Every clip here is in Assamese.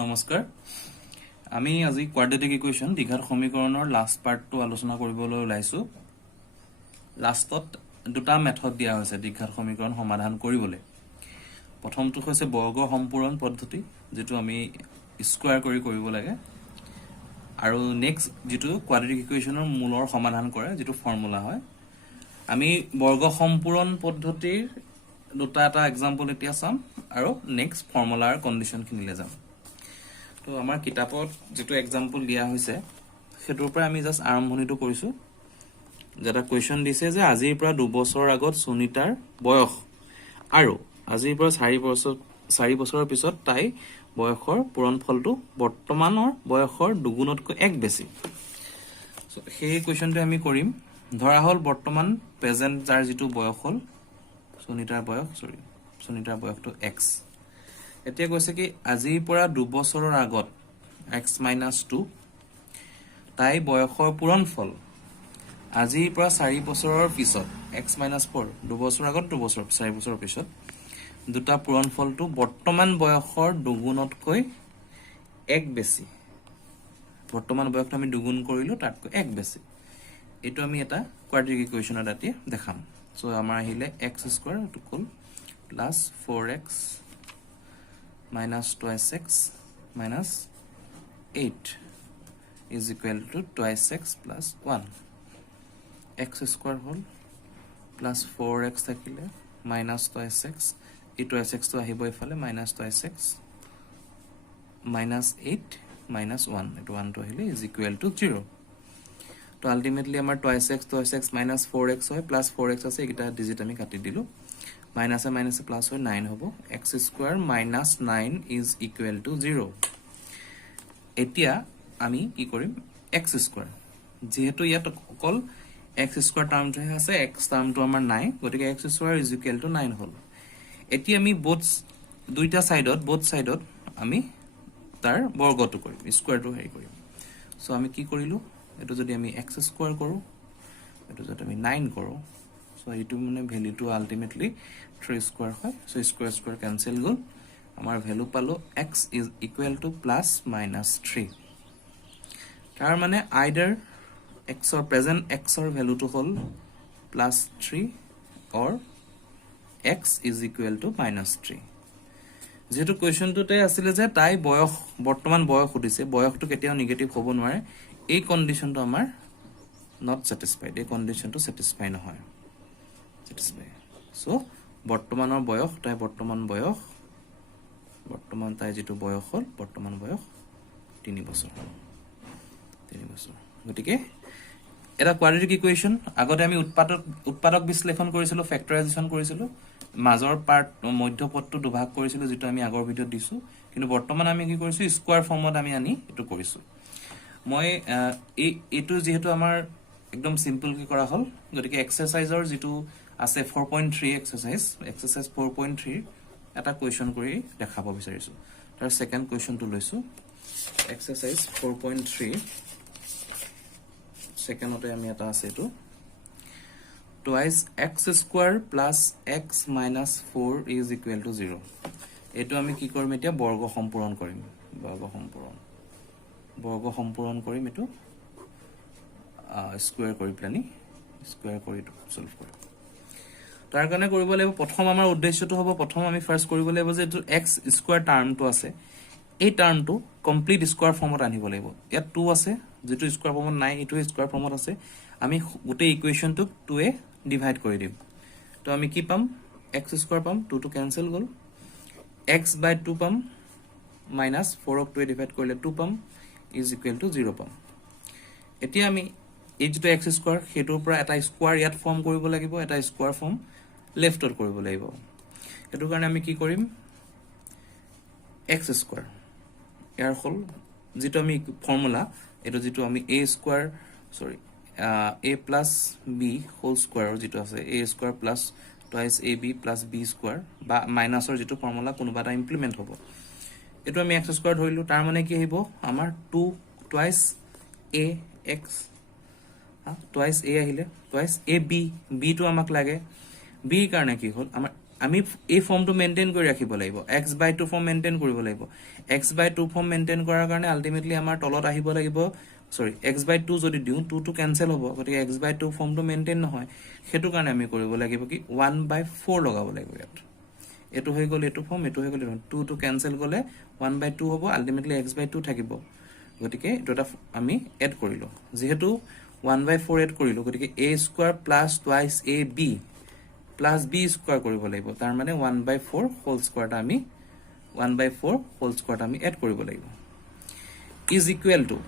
নমস্কাৰ আমি আজি কোৱাড্ৰেটিক ইকুৱেশ্যন দ্বিঘাত সমীকৰণৰ লাষ্ট পাৰ্টটো আলোচনা কৰিবলৈ ওলাইছো লাষ্টত দুটা মেথড দিয়া হৈছে দ্বিঘাত সমীকৰণ সমাধান কৰিবলৈ প্ৰথমটো হৈছে বৰ্গ সম্পূৰণ পদ্ধতি যেটো আমি স্কয়াৰ কৰি কৰিব লাগে আৰু নেক্সট যেটো কোৱাড্ৰেটিক ইকুৱেশ্যনৰ মূলৰ সমাধান কৰে যেটো ফৰ্মুলা হয় আমি বৰ্গ সম্পূৰণ পদ্ধতিৰ দুটা এটা এক্সাম্পল এতিয়া চাম আৰু নেক্সট ফৰ্মুলাৰ কন্ডিশনখিনিলে যাম তো আমাৰ কিতাপত যেটো এক্সাম্পল দিয়া হৈছে সেটোৰ পৰা আমি জাস্ট আৰম্ভণিটো কৰিছো যেটা কোৱেশ্চন দিছে যে আজিৰ পৰা 2 বছৰ আগত সুনিতাৰ বয়স আৰু আজিৰ পৰা 4 বছৰৰ পিছত তাই বয়সৰ পূৰণফলটো বৰ্তমানৰ বয়সৰ দুগুণতকৈ এক বেছি সো সেই কোৱেশ্চনটো আমি কৰিম ধৰা হল বৰ্তমান প্ৰেজেন্ট যাৰ যেটো বয়স হল সুনিতাৰ বয়সটো x এতিয়া কৈছে কি আজিৰ পৰা 2 বছৰৰ আগত x - 2 তাই বয়সৰ পূৰণফল আজিৰ পৰা 4 বছৰৰ পিছত x - 4 2 বছৰ আগত 2 বছৰ 4 বছৰৰ পিছত দুটা পূৰণফলটো বৰ্তমান বয়সৰ দুগুণতকৈ এক বেছি বৰ্তমান বয়সটো আমি দুগুণ কৰিলো তাতকৈ এক বেছি এটো আমি এটা কোৱাড্ৰেটিক ইকুৱেশ্যনৰ দাতি দেখাম সো আমাৰ আহিলে x² plus 4x minus twice x minus 8 is equal to twice x plus 1 x square whole plus 4x থাকিলে minus twice x এই twice x তো আহিব ইফালে minus twice x minus 8 minus 1 এটো 1 তো আহিলে is equal to 0 তো আলটিমেটলি আমাৰ twice x minus 4x হয় plus 4x আছে এটা ডিজিট আমি কাটি দিলো minus plus হয় 9 হবো x square minus 9 is equal to 0 এতিয়া আমি কি কৰিম x square যেহেতু ইয়াত অকল x square টাৰ্মটো আছে x টাৰ্মটো আমাৰ নাই গতিকে x square is equal to 9 হল এতিয়া আমি দুইটা সাইডত আমি তাৰ বৰ্গটো কৰিম স্কয়াৰটো হেৰি কৰিম সো আমি কি কৰিলো এটো যদি আমি x square কৰো এটো যদি আমি 9 কৰো সো এটো মানে ভ্যালুটো আলটিমেটলি 3 স্কয়াৰ হয় সো স্কয়াৰ ক্যান্সেল গল আমাৰ ভ্যালু পালো x is equal to plus minus 3 তাৰ মানে either x or present x or value to hall plus 3 or x is equal to minus 3 যেটো কোৱেশ্চনটোতে আছিল যে তাই বয়স বৰ্তমান বয়স উঠিছে বয়সটো কেতিয়াও নেগেটিভ হ'ব নোৱাৰে এই কন্ডিশনটো আমাৰ not satisfied এই কন্ডিশনটো satisfy নহয় satisfy so বৰ্তমানৰ বয়স তাই বৰ্তমান তাই যেটো বয়স হল বৰ্তমান বয়স 3 বছৰ গতিকে এটা কোৱাড্ৰেটিক ইকুৱেশ্যন আগতে আমি উৎপাদক বিশ্লেষণ কৰিছিলো ফেক্টৰাইজেচন কৰিছিলো মাজৰ পাৰ্ট মধ্যপদটো দুভাগ কৰিছিলো যেটো আমি আগৰ ভিডিঅত দিছো কিন্তু বৰ্তমান আমি কি কৰিছো স্কয়াৰ ফৰ্মত আমি আনি এটো কৰিছো মই এটো যেহেতু আমাৰ একদম সিম্পল কি কৰা হল গতিকে এক্সাৰসাইজৰ যেটো আছে 4.3 এক্সাৰসাইজ 4.3 এটা কোৱেশ্চন কৰি দেখাব বিচাৰিছো তাৰ সেকেন্ড কোৱেশ্চনটো লৈছো এক্সারসাইজ 4.3 সেকেন্ডতে আমি এটা আছে এটো twice x square plus x minus 4 is equal to 0 এটো আমি কি কৰিম এতিয়া বৰ্গ সম্পূৰণ কৰিম কৰিম এটো স্কয়াৰ কৰি প্লানি স্কয়াৰ কৰি এটো সলভ কৰিম তাৰ কাৰণে কৰিব লাগিব প্ৰথম আমাৰ উদ্দেশ্যটো হ'ব প্ৰথম আমি ফাৰ্স্ট কৰিব লাগিব যে এটো x স্কয়াৰ টাৰ্মটো আছে এই টাৰ্মটো কমপ্লিট স্কয়াৰ ফৰ্মত আনিব লাগিব ইয়াত 2 আছে যেটো স্কয়াৰ ফৰ্মত নাই এটো স্কয়াৰ ফৰ্মত আছে আমি গোটেই ইকুৱেশ্যনটো 2 এ ডিভাইড কৰি দিম তো আমি কি পাম x স্কয়াৰ পাম 2 টো ক্যান্সেল গল x by 2 পাম minus 4 ক 2 এ ডিভাইড কৰিলে 2 পাম is equal to 0 পাম এতিয়া আমি এই যেটো x স্কয়াৰ হেটোৰ পৰা এটা স্কয়াৰ ইয়াত ফৰ্ম কৰিব লাগিব এটা স্কয়াৰ ফৰ্ম লেফটত কৰিব লাগিব এটো কাৰণে আমি কি কৰিম x স্কয়াৰ ইয়াৰ হল যেটো আমি ফৰ্মুলা এটো যেটো আমি a square a plus b whole square যেটো আছে a square plus twice ab plus b square বা মাইনাসৰ যেটো ফৰ্মুলা কোনোবা এটা ইমপ্লিমেন্ট হ'ব এটো আমি x square ধৰিলো তাৰ মানে কি আহিব আমাৰ 2 twice a x twice a আহিলে twice ab b টো আমাক লাগে b কাৰণে কি হল আমাৰ আমি এই ফৰ্মটো মেইনটেইন কৰি ৰাখিব লাগিব x/2 ফৰ্ম মেইনটেইন কৰিব লাগিব x/2 ফৰ্ম মেইনটেইন কৰাৰ কাৰণে আলটিমেটলি আমাৰ তলত আহিব লাগিব সৰি x/2 যদি দিও 2 টো কেনসেল হ'ব গতিকে x/2 ফৰ্মটো মেইনটেইন নহয় হেতু কাৰণে আমি কৰিব লাগিব কি 1/4 লগাব লাগিব ইয়াত এটো হৈ গল এটো ফৰ্ম এটো হৈ গল 2 টো কেনসেল গলে 1/2 হ'ব আলটিমেটলি x/2 থাকিব গতিকে এটা আমি এড কৰিলো যেহেতু 1/4 এড কৰিলো গতিকে a square plus twice ab plus b square কৰিব লাগিব তাৰ মানে 1/4 হোল স্কয়াৰটা আমি 1/4 হোল স্কয়াৰটা আমি এড কৰিব লাগিব ইজ ইকুৱেল টু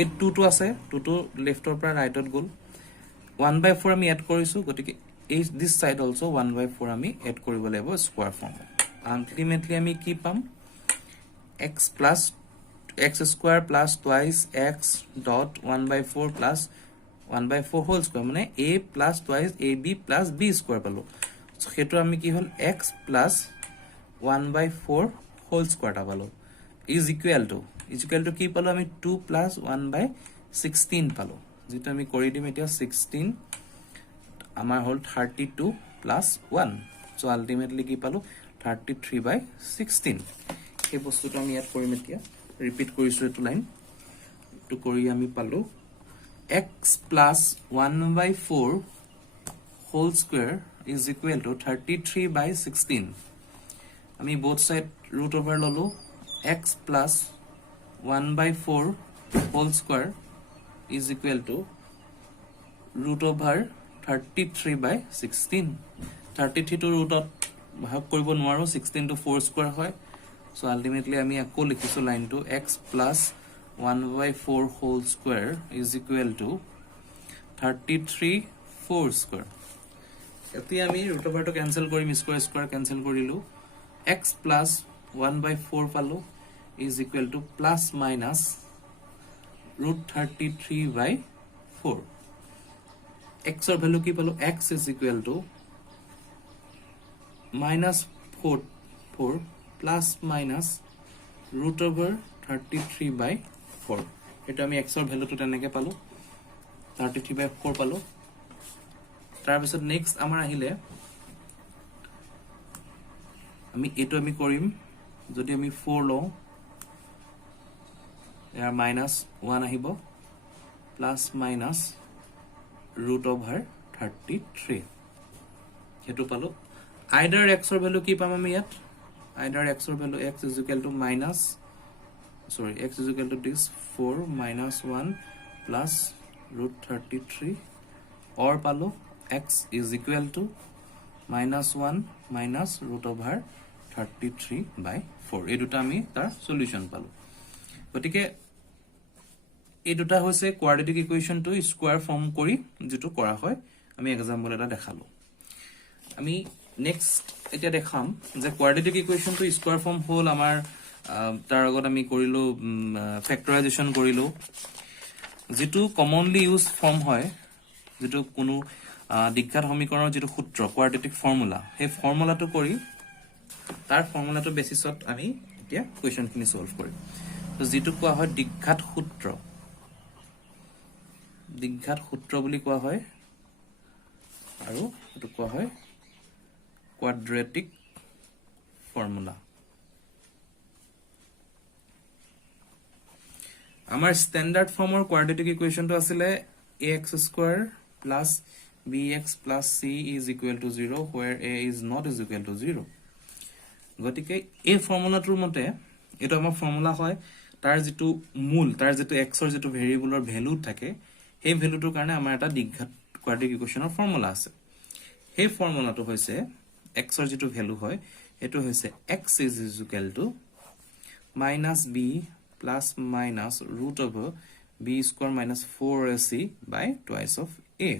এই 2 টো আছে 2 টো লেফটৰ পৰা ৰাইটত গল 1/4 আমি এড কৰিছো গতিকে এই দিস সাইড অলসো 1/4 আমি এড কৰিব লাগিব স্কয়াৰ ফৰ্ম আলটিমেটলি আমি কি পাম x plus x square plus twice x dot 1/4 plus 1/4 whole square মানে a plus twice ab plus b square পালো সো হেতু আমি কি হল x plus 1/4 whole square টা পালো is equal to কি পালো আমি 2 plus 1/16 পালো যেটা আমি কৰি দিম এতিয়া 16 আমাৰ হল 32 plus 1 সো আলটিমেটলি কি পালো 33/16 এই বস্তুটো আমি ইয়াত কৰিম এতিয়া ৰিপিট কৰিছো এটো লাইন টু কৰি আমি পালো x plus 1/4 whole square is equal to 33/16 আমি both side root over ললো x plus 1/4 whole square is equal to root over 33/16 33 to root of ভাগ কৰিব নোৱাৰো 16 to 4 square হয় so ultimately আমি আকৌ লিখিছো line to x plus 1/4 whole square is equal to 33/4 square এতিয়া আমি root over to cancel কৰিম square square cancel কৰিলো x plus 1/4 পালো is equal to plus minus root 33/4 x or value কি পালো x is equal to minus 4 plus minus root over 33/4 এটা আমি x or value to তেনেকে পালো 33/4 পালো তাৰ পিছত নেক্সট আমাৰ আহিলে আমি এটো আমি কৰিম যদি আমি 4 লও ইয়াৰ minus 1 আহিব plus minus root over 33 হেতু পালো either x or value কি পাম আমি ইয়াত either x or value x is equal to minus sorry x is equal to this 4 minus 1 plus root 33 or palo x is equal to minus 1 minus root over 33/4 এই দুটা আমি তাৰ সলিউশন পালো গতিকে এই দুটা হৈছে কোয়াড্ৰেটিক ইকুয়েশন টু স্কয়াৰ ফৰ্ম কৰি যেটো কৰা হয় আমি এক্সাম্পল এটা দেখালো আমি নেক্সট এতিয়া দেখাম যে কোয়াড্ৰেটিক ইকুয়েশন টু স্কয়াৰ ফৰ্ম হল আমাৰ তাৰ আগত আমি কৰিলো ফেক্টৰাইজেশন কৰিলো যেটো কমনলি ইউজ ফৰ্ম হয় যেটো কোনো দ্বিঘাত সমীকৰণৰ যেটো সূত্ৰ কোয়াড্ৰেটিক ফৰ্মুলা হে ফৰ্মুলাটো কৰি তাৰ ফৰ্মুলাটো বেসিছত আমি এতিয়া কোৱেশ্চনখিনি সলভ কৰিম তো যেটো কোৱা হয় দ্বিঘাত সূত্ৰ বুলি কোৱা হয় আৰু এটো কোৱা হয় quadratic formula আমাৰ standard ফৰ্মৰ quadratic equation to asile ax square plus bx plus c is equal to 0 where a is not is equal to 0 গতিকে এই ফৰ্মুলাটোৰ মতে এটা আমাৰ ফৰ্মুলা হয় তাৰ যেটো মূল তাৰ যেটো x ৰ যেটো ভেৰিয়েবলৰ ভ্যালু থাকে এই ভ্যালুটোৰ কাৰণে আমাৰ এটা দ্বিঘাত quadratic equationৰ ফর্মুলা আছে এই ফর্মুলাটো হৈছে x or যেটো ভ্যালু হয় এটো হৈছে x is equal to minus b plus minus root over b square minus 4ac by twice of a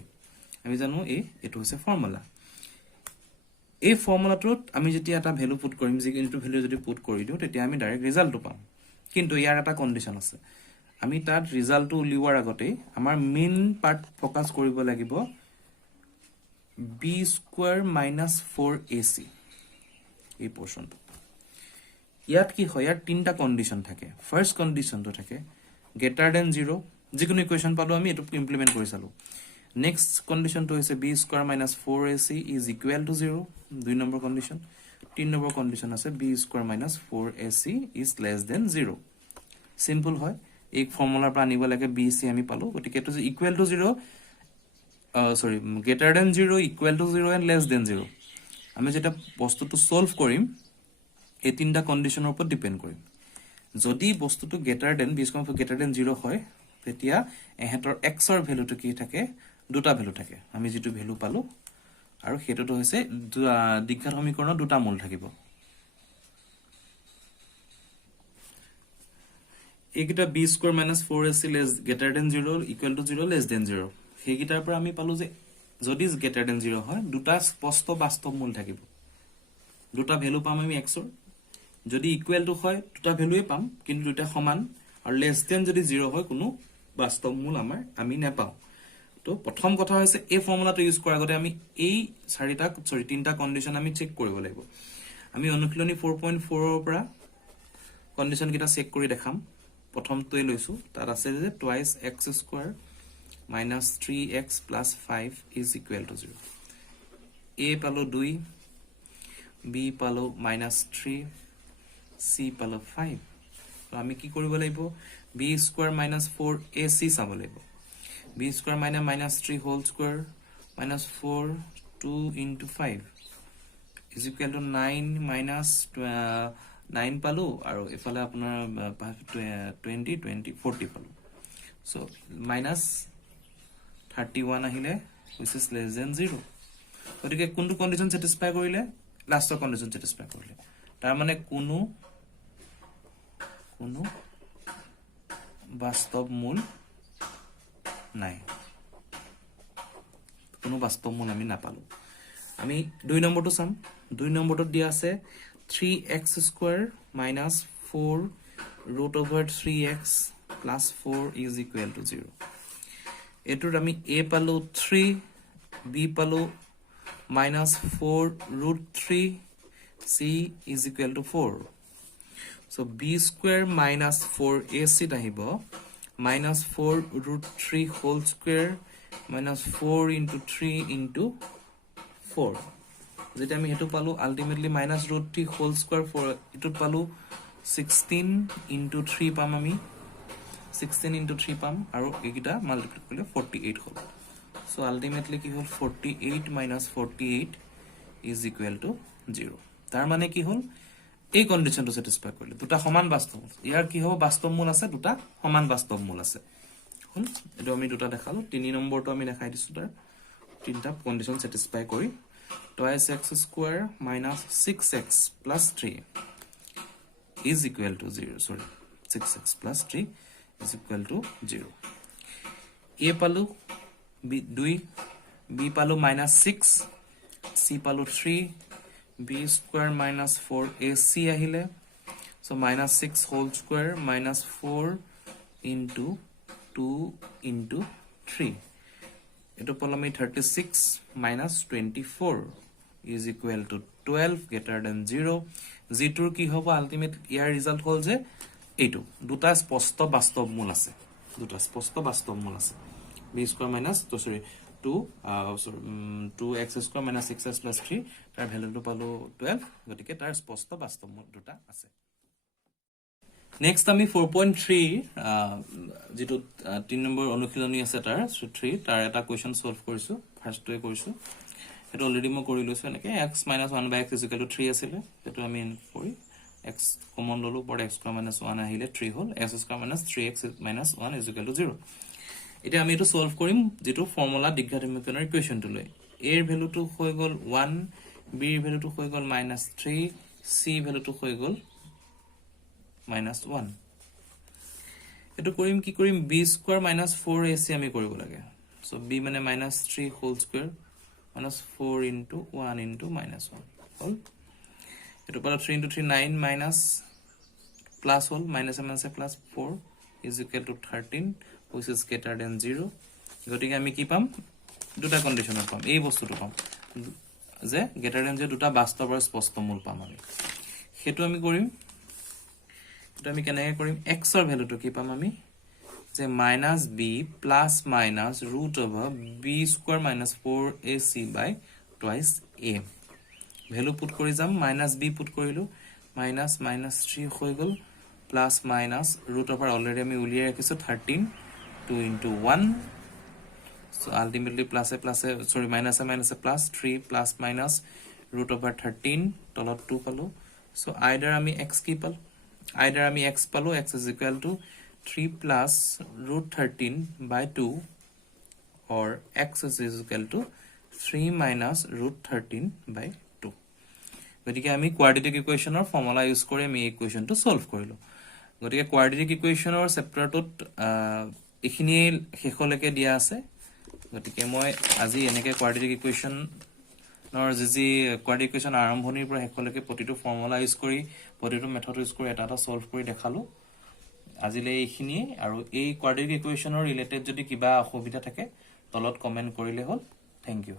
আমি জানো এটো হৈছে ফৰ্মুলা এই ফৰ্মুলাটোত আমি যেতিয়া এটা ভ্যালু পুট কৰিম যে ইনটু ভ্যালু যদি পুট কৰি দিও তেতিয়া আমি ডাইৰেক্ট ৰিজাল্টটো পাম কিন্তু ইয়াৰ এটা কন্ডিশন আছে আমি তাত ৰিজাল্টটো উলিওৱাৰ আগতে আমাৰ মেইন পাৰ্ট ফোকাস কৰিব লাগিব b square minus 4ac এই পোরশনটো ইয়াত কি হয় ইয়াত তিনটা কন্ডিশন থাকে ফার্স্ট কন্ডিশনটো থাকে গ্রেটার দ্যান 0 যিকোনো ইকুয়েশন পালো আমি এটো ইমপ্লিমেন্ট কৰি চালো নেক্সট কন্ডিশনটো হৈছে b square minus 4ac is equal to 0 দুই নম্বৰ কন্ডিশন 3 নম্বৰ কন্ডিশন আছে b square minus 4ac is less than 0 simple হয় এই ফৰ্মুলাৰ পৰা আনিব লাগে bc আমি পালো গতিকে এটো যে equal to 0 sorry greater than 0 equal to 0 and less than 0 আমি যেটা বস্তুটো সলভ কৰিম এই তিনটা কন্ডিশনৰ ওপৰত ডিপেন্ড কৰিম যদি বস্তুটো greater than b square greater than 0 হয় তেতিয়া এহেতৰ x ৰ ভ্যালুটো কি থাকে দুটা ভ্যালু থাকে আমি যেটো ভ্যালু পালো আৰু হেতুটো হৈছে দ্বিঘাত সমীকৰণৰ দুটা মূল থাকিব এইকিটা b square minus 4ac less greater than 0 equal to 0 less than 0 হেগিটাৰ পৰা আমি পালো যে যদি গ্ৰেটাৰ দেন 0 হয় দুটা স্পষ্ট বাস্তৱ মূল থাকিব দুটা ভ্যালু পাম আমি x ৰ যদি ইকুয়াল টু হয় দুটা ভ্যালুৱে পাম কিন্তু দুটা সমান আৰু লেস দেন যদি 0 হয় কোনো বাস্তৱ মূল আমি নেপাও তো প্ৰথম কথা হৈছে এই ফৰ্মুলাটো ইউজ কৰাৰ আগতে আমি এই তিনটা কন্ডিশন আমি চেক কৰিব লাগিব আমি অনুশীলনী 4.4 ৰ পৰা কন্ডিশন কিটা চেক কৰি দেখাম প্ৰথমটোই লৈছো তাত আছে যে twice x square minus 3x plus 5 is equal to 0 a পালো 2 b পালো minus 3 c পালো 5 তো আমি কি কৰিব লাগিব b square minus 4ac চাব লাগিব b square minus 3 whole square minus 4 2 into 5 is equal to 9 minus 9 পালো আৰু এফালে আপোনাৰ 20 20 40 পালো so minus 31 আহিলে which is less than 0 গতিকে কোনটো কন্ডিশন স্যাটিসফাই কৰিলে লাষ্টৰ কন্ডিশন স্যাটিসফাই কৰিলে তাৰ মানে কোনো বাস্তৱ মূল নাই কোনো বাস্তৱ মূল আমি নাপালো আমি দুই নম্বৰটো চাম দুই নম্বৰটো দিয়া আছে 3x square minus 4 root over 3x plus 4 is equal to 0 এটোৰ আমি a পালো 3 b পালো minus 4 root 3 c is equal to 4 so b square minus 4ac আহিব minus 4 root 3 whole square minus 4 into 3 into 4 যেটা আমি হেতু পালো ultimately minus root 3 whole square 4 এটোত পালো 16 into 3 পাম আমি 16 into 3 পাম আৰু এগিটা মাল্টিপ্লাই কৰিলে 48 হ'ল সো আলটিমেটলি কি হ'ল 48 minus 48 is equal to 0 তাৰ মানে কি হ'ল এই কন্ডিশনটো স্যাটিসফাই কৰিলে দুটা সমান বাস্তৱ ইয়াৰ কি হ'ব বাস্তৱ মূল আছে দুটা সমান বাস্তৱ মূল আছে হ'ল এটো আমি দুটা দেখালো 3 নম্বৰটো আমি দেখাই দিছো তাৰ তিনটা কন্ডিশন স্যাটিসফাই কৰি twice x square minus 6x plus 3 is equal to 0 sorry 6x plus 3 is equal to 0 a palu b 2 b palu minus 6 c palu 3 b square minus 4ac ahile so minus 6 whole square minus 4 into 2 into 3 eto polami 36 minus 24 is equal to 12 greater than 0 z2 ki hobo ultimate year result হল যে এইটো দুটা স্পষ্ট বাস্তৱ মূল আছে দুটা স্পষ্ট বাস্তৱ মূল আছে b square minus sorry 2x square minus 6x plus 3 তাৰ ভ্যালুটো পালো 12 গতিকে তাৰ স্পষ্ট বাস্তৱ মূল দুটা আছে নেক্সট আমি 4.3 যেটো 3 নম্বৰ অনুশীলনী আছে তাৰ 3 তাৰ এটা কোৱেশ্চন সলভ কৰিছো ফাৰ্ষ্টটোৱে কৰিছো এটো অলৰেডি মই কৰি লৈছো এনেকে x - 1 / x = 3 আছিল এটো আমি কৰি x কমন ললো পৰ x * -1 আহিলে 3 হল x * -3x - 1 = 0 এটা আমি এটো সলভ কৰিম যেটো ফৰ্মুলা দ্বিঘাত সমীকৰণৰ ইকুৱেশনটো লৈ a এর ভ্যালুটো হৈ গল 1 b এর ভ্যালুটো হৈ গল -3 c ভ্যালুটো হৈ গল -1 এটো কৰিম কি কৰিম b স্কয়াৰ -4ac আমি কৰিব লাগে সো b মানে -3 হোল স্কয়ার -4 into 1 into -1 হল এটো পালা 3 into 3 9 minus plus hall minus plus 4 is equal to 13 which is greater than 0 গতিকে আমি কি পাম দুটা কন্ডিশনত পাম এই বস্তুটো পাম যে greater than 0 দুটা বাস্তৱ আৰু স্পষ্ট মূল পাম আমি হেতু আমি কৰিম এটা আমি কেনেকৈ কৰিম x ৰ ভ্যালুটো কি পাম আমি যে minus b plus minus root over b square minus 4ac by twice a value put কৰি যাম মাইনাস বি পুট কৰিলো মাইনাস মাইনাস 3 হৈ গল plus minus root over already আমি উলিয়াই ৰাখিছো 13 2 into 1 so ultimately plus a sorry minus a plus 3 plus minus root over 13 তলত 2 পালো so either আমি x কি পালো either আমি x পালো x is equal to 3 plus root 13 by 2 or x is equal to 3 minus root 13 by 2 গতিকে আমি quadratic equation or formula use কৰি আমি equation to solve কৰিলো গতিকে quadratic equation or চ্যাপ্টাৰটোত এখিনি হেখলৈকে দিয়া আছে গতিকে মই আজি এনেকে quadratic equation নর যি quadratic equation আৰম্ভণিৰ পৰা হেখলৈকে প্ৰতিটো ফৰ্মুলা ইউজ কৰি প্ৰতিটো মেথড ইউজ কৰি এটা সলভ কৰি দেখালো আজিলে এখিনি আৰু এই quadratic equation ৰ ৰিলেটেড যদি কিবা অসুবিধা থাকে তলত কমেন্ট কৰিলে হল থ্যাংক ইউ